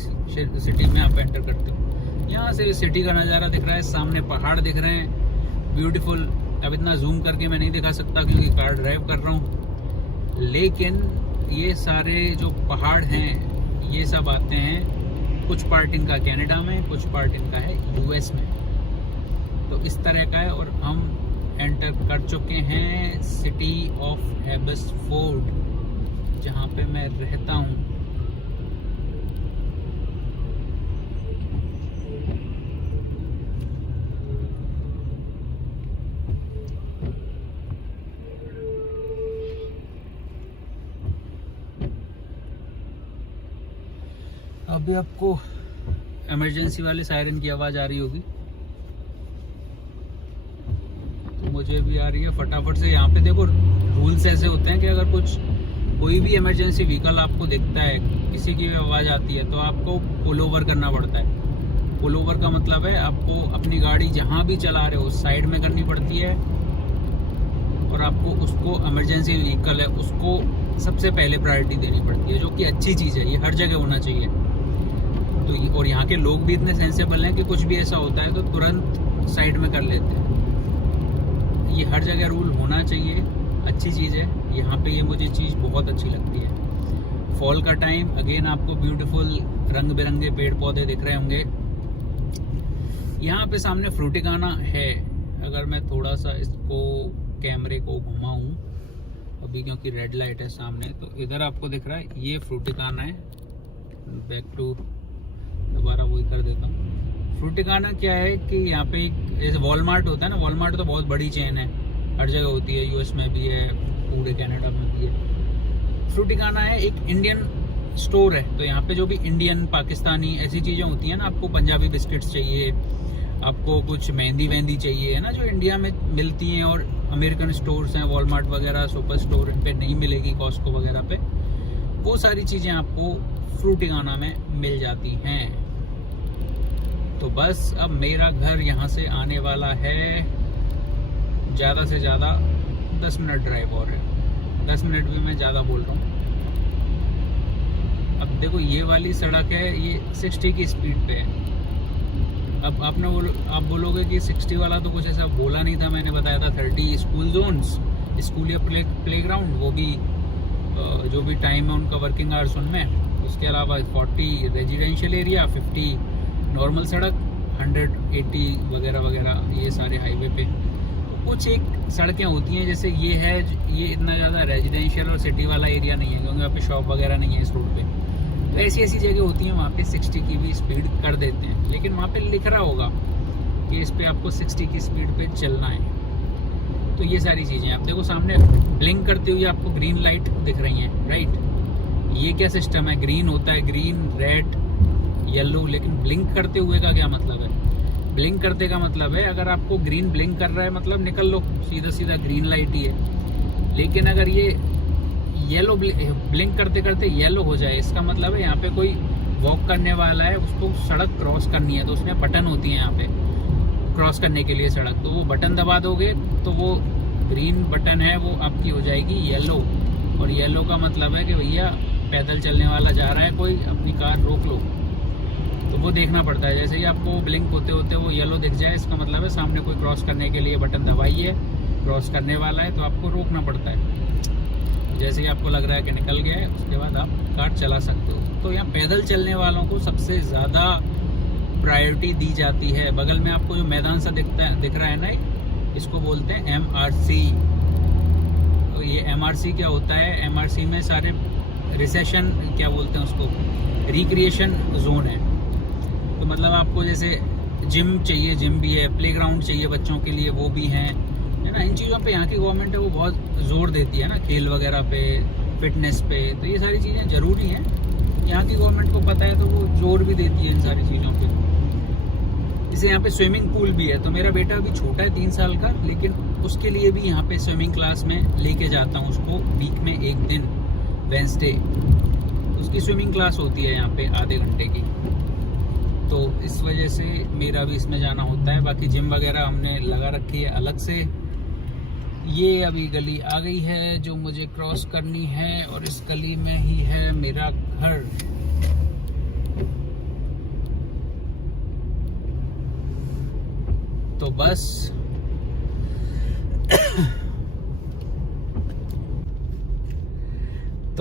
सिटी में आप एंटर करते हो। यहाँ से सिटी का नज़ारा दिख रहा है, सामने पहाड़ दिख रहे हैं ब्यूटीफुल। अब इतना जूम करके मैं नहीं दिखा सकता क्योंकि कार ड्राइव कर रहा हूँ, लेकिन ये सारे जो पहाड़ हैं ये सब आते हैं, कुछ पार्ट इनका कनाडा में, कुछ पार्ट इनका है यूएस में। तो इस तरह का है। और हम एंटर कर चुके हैं सिटी ऑफ एबसफोर्ड, जहाँ पे मैं रहता हूँ। अभी आपको इमरजेंसी वाले सायरन की आवाज़ आ रही होगी, तो मुझे भी आ रही है। फटाफट से यहाँ पे देखो रूल्स ऐसे होते हैं कि अगर कोई भी इमरजेंसी व्हीकल आपको दिखता है, किसी की भी आवाज़ आती है, तो आपको पुल ओवर करना पड़ता है। पुल ओवर का मतलब है आपको अपनी गाड़ी जहाँ भी चला रहे हो उस साइड में करनी पड़ती है, और आपको उसको इमरजेंसी व्हीकल है उसको सबसे पहले प्रायोरिटी देनी पड़ती है, जो कि अच्छी चीज़ है। ये हर जगह होना चाहिए। तो और यहाँ के लोग भी इतने सेंसेबल हैं कि कुछ भी ऐसा होता है तो तुरंत साइड में कर लेते हैं। ये हर जगह रूल होना चाहिए, अच्छी चीज़ है। यहाँ पे ये मुझे चीज़ बहुत अच्छी लगती है। फॉल का टाइम, अगेन आपको ब्यूटीफुल रंग बिरंगे पेड़ पौधे दिख रहे होंगे। यहाँ पे सामने फ्रूटिकाना है। अगर मैं थोड़ा सा इसको कैमरे को घुमाऊँ अभी, क्योंकि रेड लाइट है सामने, तो इधर आपको दिख रहा है ये फ्रूटिकाना है। बैक टू दोबारा वही कर देता हूँ। फ्रूटिकाना क्या है कि यहाँ पे एक जैसे वॉलमार्ट होता है ना, वॉलमार्ट तो बहुत बड़ी चेन है, हर जगह होती है, यूएस में भी है, पूरे कनाडा में भी है। फ्रूटिकाना है एक इंडियन स्टोर है, तो यहाँ पे जो भी इंडियन, पाकिस्तानी ऐसी चीज़ें होती हैं ना, आपको पंजाबी बिस्किट्स चाहिए, आपको कुछ मेहंदी वेहंदी चाहिए है ना, जो इंडिया में मिलती हैं, और अमेरिकन स्टोर्स हैं, वॉलमार्ट वगैरह, सुपर स्टोर पे नहीं मिलेगी, कॉस्को वगैरह पे, वो सारी चीज़ें आपको फ्रूटिकाना में मिल जाती हैं। तो बस अब मेरा घर यहाँ से आने वाला है, ज़्यादा से ज़्यादा 10 मिनट ड्राइव और है। 10 मिनट भी मैं ज़्यादा बोल रहा हूँ। अब देखो ये वाली सड़क है, ये 60 की स्पीड पे है। अब आप बोलोगे कि 60 वाला तो कुछ ऐसा बोला नहीं था, मैंने बताया था 30 स्कूल जोन्स, स्कूल या प्ले ग्राउंड, वो भी जो भी टाइम है उनका वर्किंग आवर्स उनमें। उसके अलावा 40 रेजिडेंशियल एरिया, 50 नॉर्मल सड़क, 180 वगैरह वगैरह, ये सारे हाईवे पे। कुछ एक सड़कें होती हैं, जैसे ये है, ये इतना ज़्यादा रेजिडेंशियल और सिटी वाला एरिया नहीं है, क्योंकि वहाँ पे शॉप वगैरह नहीं है इस रोड पे। तो ऐसी ऐसी जगह होती हैं, वहाँ पे 60 की भी स्पीड कर देते हैं, लेकिन वहाँ पे लिख रहा होगा कि इस पे आपको 60 की स्पीड पे चलना है। तो ये सारी चीज़ें आप देखो, सामने ब्लिंक करते हुए आपको ग्रीन लाइट दिख रही हैं, राइट। ये क्या सिस्टम है, ग्रीन होता है, ग्रीन, रेड, येलो, लेकिन ब्लिंक करते हुए का क्या मतलब है? ब्लिंक करते का मतलब है, अगर आपको ग्रीन ब्लिंक कर रहा है मतलब निकल लो, सीधा सीधा ग्रीन लाइट ही है। लेकिन अगर ये येलो ब्लिंक करते करते येलो हो जाए, इसका मतलब है यहाँ पे कोई वॉक करने वाला है, उसको सड़क क्रॉस करनी है, तो उसमें बटन होती है यहाँ पे क्रॉस करने के लिए सड़क, तो वो बटन दबा दोगे तो वो ग्रीन बटन है वो आपकी हो जाएगी येलो। और येलो का मतलब है कि भैया पैदल चलने वाला जा रहा है कोई, अपनी कार रोक लो। तो वो देखना पड़ता है, जैसे ही आपको ब्लिंक होते होते वो येलो दिख जाए, इसका मतलब है सामने कोई क्रॉस करने के लिए बटन दबाइए, क्रॉस करने वाला है, तो आपको रोकना पड़ता है। जैसे ही आपको लग रहा है कि निकल गया है, उसके बाद आप कार चला सकते हो। तो यहाँ पैदल चलने वालों को सबसे ज़्यादा प्रायोरिटी दी जाती है। बगल में आपको जो मैदान सा दिख रहा है ना, इसको बोलते हैं MRC। तो ये एमआरसी क्या होता है, एमआरसी में सारे रिसेशन क्या बोलते हैं उसको, रिक्रिएशन जोन है। तो मतलब आपको जैसे जिम चाहिए, जिम भी है, प्लेग्राउंड चाहिए बच्चों के लिए, वो भी हैं, है ना। इन चीज़ों पे यहाँ की गवर्नमेंट है वो बहुत जोर देती है ना, खेल वगैरह पे, फिटनेस पे। तो ये सारी चीज़ें ज़रूरी हैं, यहाँ की गवर्नमेंट को पता है, तो वो जोर भी देती है इन सारी चीज़ों पे। जैसे यहाँ पे स्विमिंग पूल भी है, तो मेरा बेटा अभी छोटा है 3 साल का, लेकिन उसके लिए भी यहाँ पे स्विमिंग क्लास में लेके जाता हूँ उसको, वीक में एक दिन वेंसडे उसकी स्विमिंग क्लास होती है यहाँ पे आधे घंटे की। तो इस वजह से मेरा भी इसमें जाना होता है। बाकी जिम वगैरह हमने लगा रखी है अलग से। ये अभी गली आ गई है जो मुझे क्रॉस करनी है, और इस गली में ही है मेरा घर। तो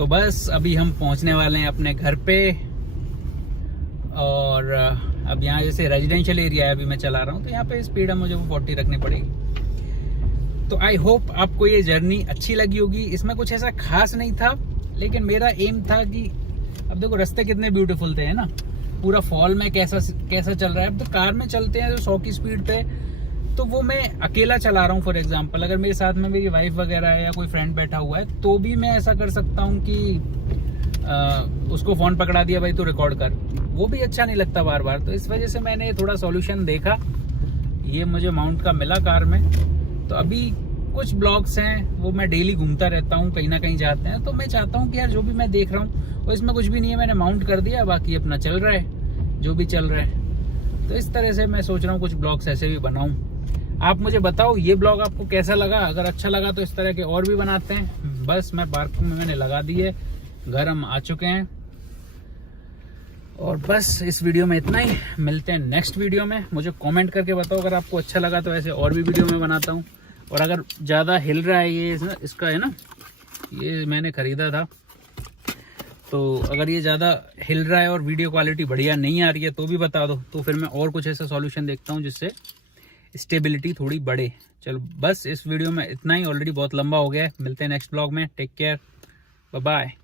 बस अभी हम पहुंचने वाले हैं अपने घर पे। और अब यहाँ जैसे रेजिडेंशियल एरिया है, अभी मैं चला रहा हूँ, तो यहाँ पे स्पीड है मुझे वो 40 रखनी पड़ेगी। तो आई होप आपको ये जर्नी अच्छी लगी होगी। इसमें कुछ ऐसा खास नहीं था, लेकिन मेरा एम था कि अब देखो रास्ते कितने ब्यूटीफुल थे, है ना। पूरा फॉल में कैसा चल रहा है। अब तो कार में चलते हैं जो 100 की स्पीड पे, तो वो मैं अकेला चला रहा हूँ फॉर एग्जाम्पल। अगर मेरे साथ में मेरी वाइफ वगैरह है या कोई फ्रेंड बैठा हुआ है, तो भी मैं ऐसा कर सकता हूँ कि उसको फोन पकड़ा दिया, भाई तू रिकॉर्ड कर, वो भी अच्छा नहीं लगता बार बार। तो इस वजह से मैंने थोड़ा सॉल्यूशन देखा, ये मुझे माउंट का मिला कार में। तो अभी कुछ ब्लॉग्स हैं वो मैं डेली घूमता रहता हूँ, कहीं ना कहीं जाते हैं, तो मैं चाहता हूँ कि यार जो भी मैं देख रहा हूँ और इसमें कुछ भी नहीं है, मैंने माउंट कर दिया, बाकी अपना चल रहा है जो भी चल रहा है। तो इस तरह से मैं सोच रहा हूँ कुछ ब्लॉग्स ऐसे भी बनाऊँ। आप मुझे बताओ ये ब्लॉग आपको कैसा लगा। अगर अच्छा लगा तो इस तरह के और भी बनाते हैं। बस मैं पार्किंग में मैंने लगा दी है, घर हम आ चुके हैं। और बस इस वीडियो में इतना ही, मिलते हैं नेक्स्ट वीडियो में। मुझे कमेंट करके बताओ अगर आपको अच्छा लगा, तो ऐसे और भी वीडियो में बनाता हूँ। और अगर ज़्यादा हिल रहा है ये इसका है ना, ये मैंने ख़रीदा था, तो अगर ये ज़्यादा हिल रहा है और वीडियो क्वालिटी बढ़िया नहीं आ रही है तो भी बता दो, तो फिर मैं और कुछ ऐसा सॉल्यूशन देखता हूँ जिससे स्टेबिलिटी थोड़ी बढ़े। चलो बस इस वीडियो में इतना ही, ऑलरेडी बहुत लंबा हो गया है। मिलते हैं नेक्स्ट ब्लॉग में, टेक केयर, बाय बाय।